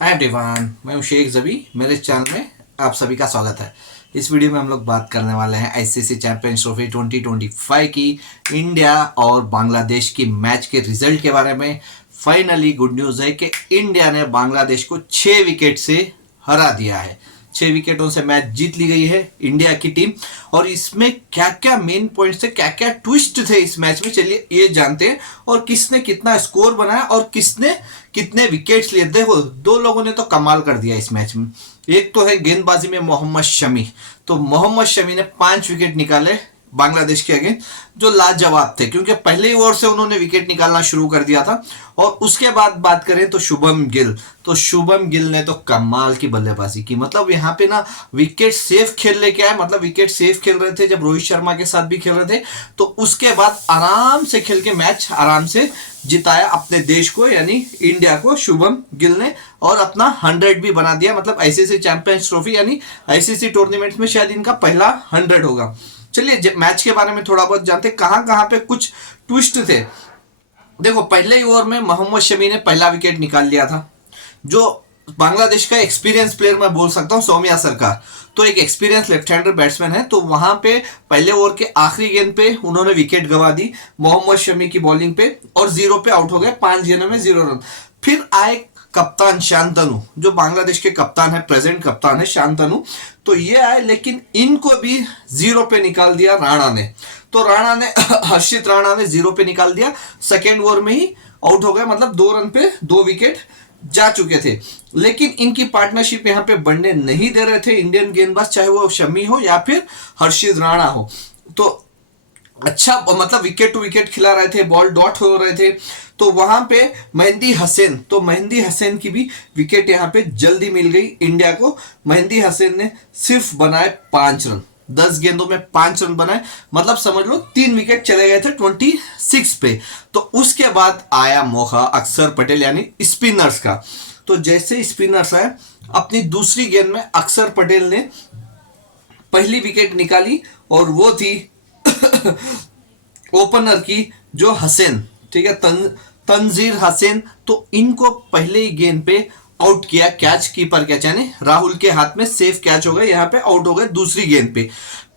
Hi everyone, मैं हूं शेख जबी। मेरे चैनल में आप सभी का स्वागत है। इस वीडियो में हम लोग बात करने वाले हैं आईसीसी चैंपियंस ट्रॉफी 2025 की इंडिया और बांग्लादेश की मैच के रिजल्ट के बारे में। फाइनली गुड न्यूज़ है कि इंडिया ने बांग्लादेश को 6 विकेट से हरा दिया है। 6 विकेटों से मैच जीत ली गई है इंडिया की टीम। और इसमें क्या क्या मेन पॉइंट्स थे, क्या क्या ट्विस्ट थे इस मैच में, चलिए ये जानते हैं। और किसने कितना स्कोर बनाया और किसने कितने विकेट्स लिए। देखो, दो लोगों ने तो कमाल कर दिया इस मैच में। एक तो है गेंदबाजी में मोहम्मद शमी। तो मोहम्मद शमी ने 5 विकेट निकाले बांग्लादेश के अगेंस्ट, जो लाजवाब थे, क्योंकि पहले ही ओवर से उन्होंने विकेट निकालना शुरू कर दिया था। और उसके बाद बात करें तो शुभम गिल, तो शुभम गिल ने तो कमाल की बल्लेबाजी की। मतलब यहाँ पे ना विकेट सेफ खेल लेके आए, मतलब विकेट सेफ खेल रहे थे जब रोहित शर्मा के साथ भी खेल रहे थे। तो उसके बाद आराम से खेल के मैच आराम से जिताया अपने देश को, यानी इंडिया को, शुभम गिल ने। और अपना 100 भी बना दिया। मतलब आईसीसी चैंपियंस ट्रॉफी यानी आईसीसी टूर्नामेंट में शायद इनका पहला 100 होगा। चलिए मैच के बारे में थोड़ा बहुत जानते हैं, कहां कहां पे कुछ ट्विस्ट थे। देखो, पहले ही ओवर में मोहम्मद शमी ने पहला विकेट निकाल लिया था। जो बांग्लादेश का एक्सपीरियंस प्लेयर मैं बोल सकता हूं, सौम्या सरकार, तो एक एक्सपीरियंस लेफ्ट हैंडर बैट्समैन है। तो वहां पे पहले ओवर के आखिरी गेंद पे उन्होंने विकेट गंवा दी मोहम्मद शमी की बॉलिंग पे, और 0 पे आउट हो गए। 5 गेंदों में 0 रन। फिर आए कप्तान शांतनु, जो बांग्लादेश के कप्तान है, प्रेजेंट कप्तान है शांतनु। तो ये आए, लेकिन इनको भी 0 पे निकाल दिया राणा ने। तो राणा ने हर्षित राणा ने 0 पे निकाल दिया। सेकेंड ओवर में ही आउट हो गए, मतलब 2 रन पे 2 विकेट जा चुके थे। लेकिन इनकी पार्टनरशिप यहाँ पे बनने नहीं दे रहे थे इंडियन गेंदबाज, चाहे वो शमी हो या फिर हर्षित राणा हो। तो अच्छा, मतलब विकेट टू विकेट खिला रहे थे, बॉल डॉट हो रहे थे। तो वहां पे मेहंदी हसैन, तो मेहंदी हसैन की भी विकेट यहाँ पे जल्दी मिल गई इंडिया को। मेहंदी हसैन ने सिर्फ बनाए 5 रन, 10 गेंदों में 5 रन बनाए। मतलब समझ लो 3 विकेट चले गए थे 26 पे। तो उसके बाद आया मौका अक्षर पटेल यानी स्पिनर्स का। तो जैसे स्पिनर्स आए, अपनी दूसरी गेंद में अक्षर पटेल ने पहली विकेट निकाली, और वो थी ओपनर की जो हसैन, ठीक है, तंजीर हसैन। तो इनको पहले ही गेंद पे आउट किया, कैच कीपर कैच, यानी राहुल के हाथ में सेफ कैच हो गए, यहाँ पे आउट हो गए दूसरी गेंद पे।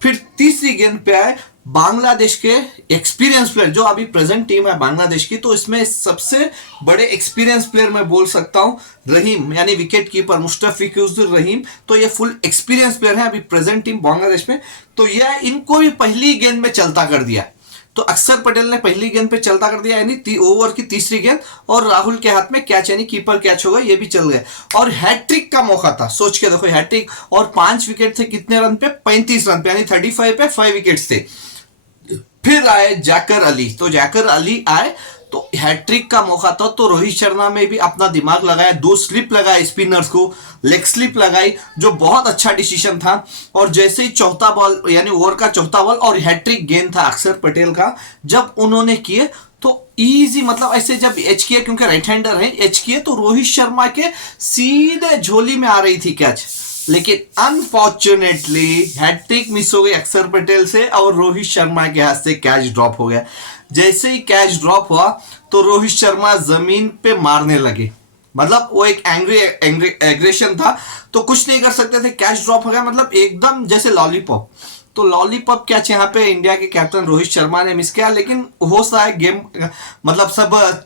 फिर तीसरी गेंद पे आए बांग्लादेश के एक्सपीरियंस प्लेयर, जो अभी प्रेजेंट टीम है बांग्लादेश की, तो इसमें सबसे बड़े एक्सपीरियंस प्लेयर मैं बोल सकता हूं रहीम, यानी विकेट कीपर मुस्तफिजुर रहीम। तो ये फुल एक्सपीरियंस प्लेयर है अभी प्रेजेंट टीम बांग्लादेश में। तो यह इनको भी पहली गेंद में चलता कर दिया। तो अक्षर पटेल ने पहली गेंद पे चलता कर दिया, यानी ओवर की तीसरी गेंद, और राहुल के हाथ में कैच, यानी कीपर कैच होगा, ये भी चल गए। और हैट्रिक का मौका था, सोच के देखो, हैट्रिक। और 5 विकेट थे कितने रन पे? 35 रन पे, यानी 35 पे 5 विकेट थे। फिर आए जाकर अली, तो जाकर अली आए, तो हैट्रिक का मौका था। तो रोहित शर्मा में भी अपना दिमाग लगाया, 2 स्लिप लगाए स्पिनर्स को, लेग स्लिप लगाई, जो बहुत अच्छा डिसीजन था। और जैसे ही चौथा बॉल, यानी ओवर का चौथा बॉल, और हैट्रिक गेंद था अक्षर पटेल का, जब उन्होंने किए तो इजी, मतलब ऐसे जब एच किए, क्योंकि राइट हैंडर है, एच किए तो रोहित शर्मा के सीधे झोली में आ रही थी कैच। लेकिन अनफॉर्चुनेटली हैट्रिक मिस हो गई अक्षर पटेल से, और रोहित शर्मा के हाथ से कैच ड्रॉप हो गया। जैसे ही कैच ड्रॉप हुआ तो रोहित शर्मा जमीन पे मारने लगे। मतलब वो एक एंग्री एग्रेशन था, तो कुछ नहीं कर सकते थे, कैच ड्रॉप हो गया, मतलब एकदम जैसे लॉलीपॉप। तो लॉलीपॉप कैच यहाँ पे इंडिया के कैप्टन रोहित शर्मा ने मिस किया। लेकिन हो सकता है गेम, मतलब सब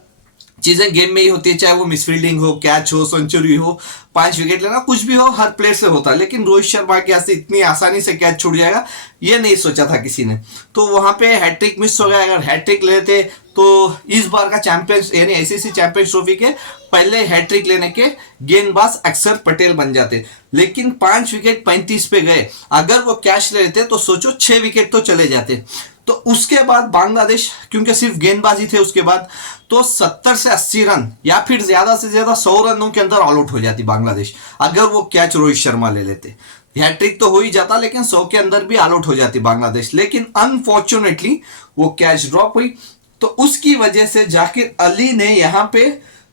चीजें गेम में ही होती है, चाहे वो मिसफील्डिंग हो, कैच हो, सेंचुरी हो, 5 विकेट लेना, कुछ भी हो, हर प्लेयर से होता है। लेकिन रोहित शर्मा के हाथ से इतनी आसानी से कैच छूट जाएगा, ये नहीं सोचा था किसी ने। तो वहां पे हैट्रिक मिस हो गया। अगर हैट्रिक लेते तो इस बार का चैंपियंस, यानी आईसीसी चैंपियंस ट्रॉफी के पहले हैट्रिक लेने के गेंदबाज अक्षर पटेल बन जाते। लेकिन 5 विकेट 35 पे गए। अगर वो कैच ले लेते तो सोचो 6 विकेट तो चले जाते। तो उसके बाद बांग्लादेश, क्योंकि सिर्फ गेंदबाजी थे उसके बाद, तो 70 से 80 रन या फिर ज्यादा से ज्यादा 100 रनों के अंदर ऑल आउट हो जाती बांग्लादेश, अगर वो कैच रोहित शर्मा ले लेते। हैट्रिक तो हो ही जाता, लेकिन 100 के अंदर भी ऑल आउट हो जाती बांग्लादेश। लेकिन अनफॉर्चुनेटली वो कैच ड्रॉप हुई। तो उसकी वजह से जाकिर अली ने यहाँ पे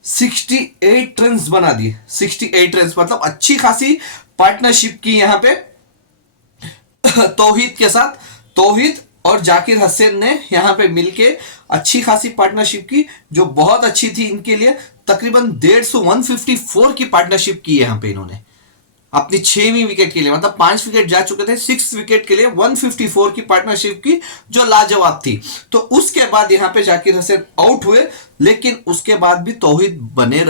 68 रन बना दिए। 68 रन, मतलब अच्छी खासी पार्टनरशिप की यहाँ पे तौहीद के साथ। तौहीद और जाकिर हसैन ने यहाँ पे मिलके अच्छी खासी पार्टनरशिप की, जो बहुत अच्छी थी इनके लिए। तकरीबन 154 की पार्टनरशिप की है यहाँ पे इन्होंने अपनी 6वीं विकेट के लिए, मतलब 5 विकेट जा चुके थे, 6 विकेट के लिए 154 की पार्टनरशिप की जो लाजवाब थी। तो उसके बाद यहाँ पे जाकिर हुसैन आउट हुए, लेकिन उसके बाद भी तौहीद बने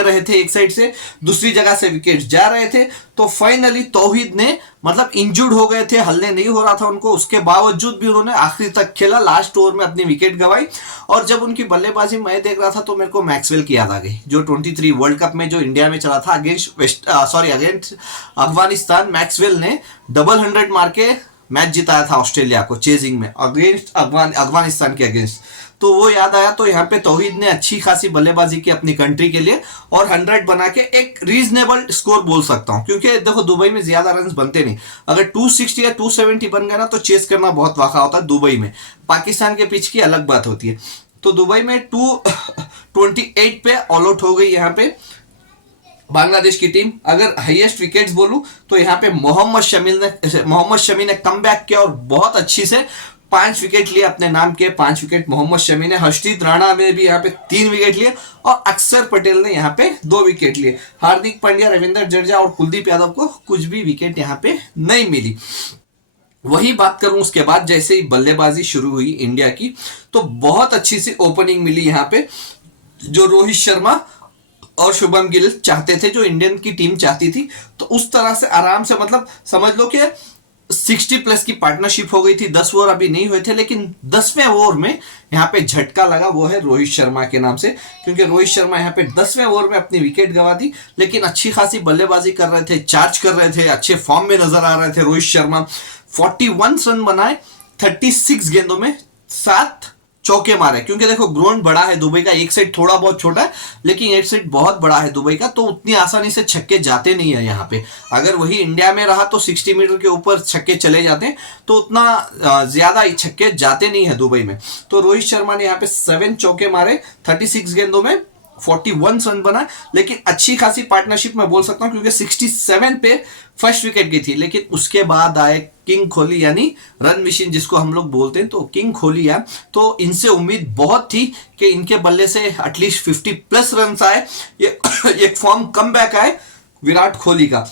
रहे थे एक साइड से, दूसरी जगह से विकेट जा रहे थे। तो फाइनली तौहीद ने मतलब इंजर्ड हो गए थे, हलने नहीं हो रहा था उनको, उसके बावजूद भी उन्होंने आखिरी तक खेला, लास्ट ओवर में अपनी विकेट गंवाई। और जब उनकी बल्लेबाजी मैं देख रहा था तो मेरे को मैक्सवेल की याद आ गई, जो 23 वर्ल्ड कप में जो इंडिया में चला था अगेंस्ट अफगानिस्तान। मैक्सवेल ने डबल 100 मार के मैच जिताया था ऑस्ट्रेलिया को चेजिंग में अगेंस्ट अफगानिस्तान के अगेंस्ट। तो वो याद आया। तो यहाँ पे तौहीद ने अच्छी खासी बल्लेबाजी की अपनी कंट्री के लिए और 100 बना के एक रीजनेबल स्कोर बोल सकता हूँ, क्योंकि देखो दुबई में ज्यादा रन बनते नहीं। अगर 260 या 270 बन गया ना तो चेस करना बहुत वाखा होता है दुबई में। पाकिस्तान के पिच की अलग बात होती है। तो दुबई में 228 पे ऑल आउट हो गई यहाँ पे बांग्लादेश की टीम। अगर हाईएस्ट विकेट्स बोलूं तो यहाँ पे मोहम्मद शमी ने कम बैक किया और बहुत अच्छी से 5 विकेट लिए अपने नाम के। 5 विकेट मोहम्मद शमी ने, हर्षदीप राणा ने भी यहाँ पे 3 विकेट लिए और अक्षर पटेल ने यहाँ पे 2 विकेट लिए। हार्दिक पांड्या, रविंद्र जडेजा और कुलदीप यादव को कुछ भी विकेट यहाँ पे नहीं मिली। वही बात करूं उसके बाद जैसे ही बल्लेबाजी शुरू हुई इंडिया की, तो बहुत अच्छी सी ओपनिंग मिली यहाँ पे, जो रोहित शर्मा और शुभम गिल चाहते थे, जो इंडियन की टीम चाहती थी। तो उस तरह से आराम से मतलब समझ लो कि 60 प्लस की पार्टनरशिप हो गई थी। 10 ओवर अभी नहीं हुए थे, लेकिन 10वें ओवर में यहाँ पे झटका लगा, वो है रोहित शर्मा के नाम से, क्योंकि रोहित शर्मा यहाँ पे 10वें ओवर में अपनी विकेट गंवा दी। लेकिन अच्छी खासी बल्लेबाजी कर रहे थे, चार्ज कर रहे थे, अच्छे फॉर्म में नजर आ रहे थे रोहित शर्मा। 41 रन बनाए 36 गेंदों में, 7 चौके मारे। क्योंकि देखो ग्राउंड बड़ा है दुबई का, एक साइड थोड़ा बहुत छोटा है लेकिन एक साइड बहुत बड़ा है दुबई का, तो उतनी आसानी से छक्के जाते नहीं है यहाँ पे। अगर वही इंडिया में रहा तो 60 मीटर के ऊपर छक्के चले जाते, तो उतना ज्यादा छक्के जाते नहीं है दुबई में। तो रोहित शर्मा ने यहाँ पे 7 चौके मारे 36 गेंदों में, 41 रन बना। लेकिन अच्छी खासी पार्टनरशिप मैं बोल सकता हूं, क्योंकि 67 पे फर्स्ट विकेट की थी। लेकिन उसके बाद आए किंग कोहली, यानी रन मशीन जिसको हम लोग बोलते हैं, तो किंग कोहली है। तो इनसे उम्मीद बहुत थी कि इनके बल्ले से एटलीस्ट 50 प्लस रन आए, ये एक फॉर्म कम बैक आए विराट कोहली का।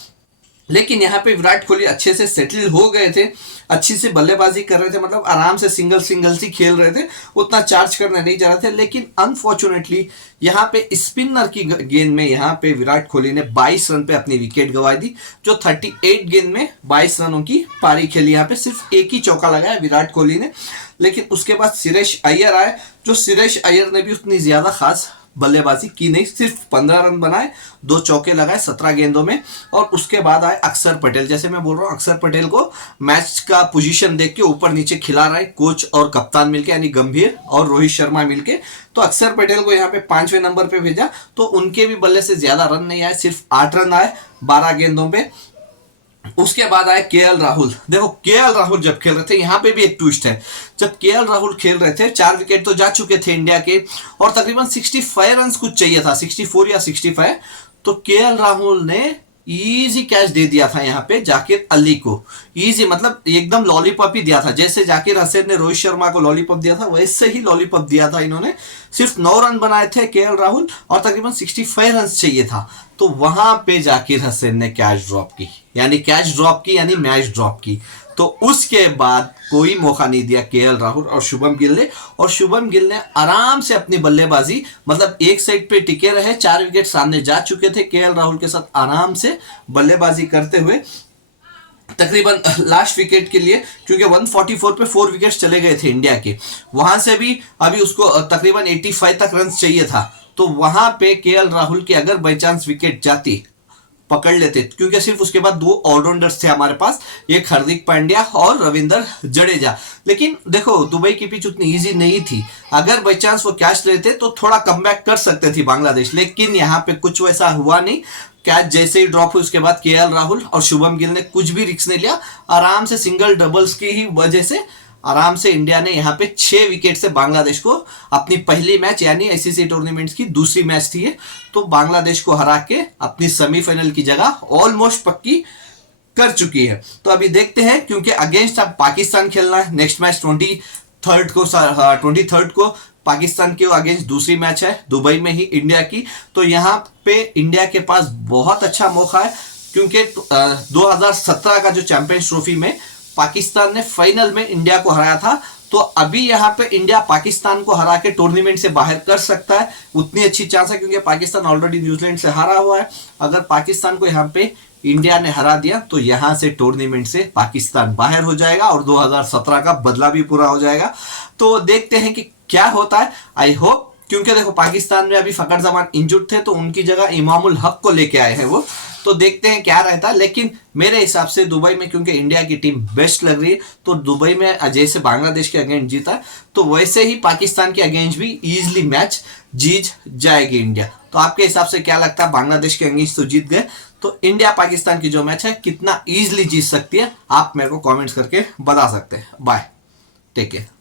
लेकिन यहाँ पे विराट कोहली अच्छे से सेटल हो गए थे, अच्छी से बल्लेबाजी कर रहे थे, मतलब आराम से सिंगल ही खेल रहे थे, उतना चार्ज करने नहीं जा रहे थे। लेकिन अनफॉर्चुनेटली यहाँ पे स्पिनर की गेंद में यहाँ पे विराट कोहली ने 22 रन पे अपनी विकेट गंवाई दी, जो 38 गेंद में 22 रनों की पारी खेली। यहाँ पे सिर्फ एक ही चौका लगाया विराट कोहली ने। लेकिन उसके बाद सुरेश अय्यर आए, जो सुरेश अय्यर ने भी उतनी ज्यादा खास बल्लेबाजी की नहीं, सिर्फ 15 रन बनाए, 2 चौके लगाए 17 गेंदों में। और उसके बाद आए अक्षर पटेल। जैसे मैं बोल रहा हूँ, अक्षर पटेल को मैच का पोजीशन देख के ऊपर नीचे खिला रहा है कोच और कप्तान मिलके, यानी गंभीर और रोहित शर्मा मिलके। तो अक्षर पटेल को यहाँ पे 5वें नंबर पे भेजा, तो उनके भी बल्ले से ज्यादा रन नहीं आए, सिर्फ 8 रन आए 12 गेंदों पे। उसके बाद आए केएल राहुल। देखो केएल राहुल जब खेल रहे थे, यहाँ पे भी एक ट्विस्ट है, जब केएल राहुल खेल रहे थे 4 विकेट तो जा चुके थे इंडिया के और तकरीबन 65 रन कुछ चाहिए था, 64 या 65। तो केएल राहुल ने इजी कैच दे दिया था यहाँ पे जाकिर अली को। इजी मतलब एकदम लॉलीपॉप ही दिया था, जैसे जाकिर हुसैन ने रोहित शर्मा को लॉलीपॉप दिया था वैसे ही लॉलीपॉप दिया था इन्होंने। सिर्फ 9 रन बनाए थे केएल राहुल और तकरीबन 65 रन चाहिए था। तो वहां पे जाकिर हुसैन ने कैच ड्रॉप की, यानी मैच ड्रॉप की। तो उसके बाद कोई मौका नहीं दिया केएल राहुल और शुभम गिल ने। और शुभम गिल ने आराम से अपनी बल्लेबाजी, मतलब एक साइड पे टिके रहे, 4 विकेट सामने जा चुके थे, केएल राहुल के साथ आराम से बल्लेबाजी करते हुए तकरीबन लास्ट विकेट के लिए, क्योंकि 144 पे 4 विकेट्स चले गए थे इंडिया के, वहां से भी अभी उसको तकरीबन 85 तक रन चाहिए था। तो वहां पे केएल राहुल की अगर बाई चांस विकेट जाती, पकड़ लेते, क्योंकि सिर्फ उसके बाद 2 ऑलराउंडर्स थे हमारे पास, एक हार्दिक पांड्या और रविंद्र जडेजा। लेकिन देखो दुबई की पिच उतनी इजी नहीं थी, अगर बाई चांस वो कैच लेते तो थोड़ा कमबैक कर सकते थे बांग्लादेश। लेकिन यहाँ पे कुछ वैसा हुआ नहीं, कैच जैसे ही ड्रॉप हुई उसके बाद केएल राहुल और शुभम गिल ने कुछ भी रिस्क नहीं लिया, आराम से सिंगल डबल्स की ही वजह से आराम से इंडिया ने यहाँ पे 6 विकेट से बांग्लादेश को अपनी पहली मैच, यानी आईसीसी टूर्नामेंट्स की दूसरी मैच थी, तो बांग्लादेश को हरा के अपनी सेमीफाइनल की जगह ऑलमोस्ट पक्की कर चुकी है। तो अभी देखते हैं, क्योंकि अगेंस्ट अब पाकिस्तान खेलना है नेक्स्ट मैच 23 को पाकिस्तान के अगेंस्ट दूसरी मैच है दुबई में ही इंडिया की, तो यहाँ पे इंडिया के पास बहुत अच्छा मौका है, क्योंकि 2017 का जो चैंपियंस ट्रॉफी में पाकिस्तान ने फाइनल में इंडिया को हराया था, तो अभी यहाँ पे इंडिया पाकिस्तान को हरा के टूर्नामेंट से बाहर कर सकता है, उतनी अच्छी चांस है, क्योंकि पाकिस्तान ऑलरेडी न्यूजीलैंड से हारा हुआ है। अगर पाकिस्तान को यहाँ पे इंडिया ने हरा दिया तो यहां से टूर्नामेंट से पाकिस्तान बाहर हो जाएगा और 2017 का बदला भी पूरा हो जाएगा। तो देखते हैं कि क्या होता है। आई होप, क्योंकि देखो पाकिस्तान में अभी फखर जमान इंजुर्ड थे, तो उनकी जगह इमामुल हक को लेके आए हैं वो, तो देखते हैं क्या रहता है। लेकिन मेरे हिसाब से दुबई में, क्योंकि इंडिया की टीम बेस्ट लग रही है, तो दुबई में जैसे बांग्लादेश के अगेंस्ट जीता, तो वैसे ही पाकिस्तान के अगेंस्ट भी इजीली मैच जीत जाएगी इंडिया। तो आपके हिसाब से क्या लगता है? बांग्लादेश के अगेंस्ट तो जीत गए, तो इंडिया पाकिस्तान की जो मैच है कितना इजीली जीत सकती है, आप मेरे को कमेंट्स करके बता सकते हैं। Bye, take care.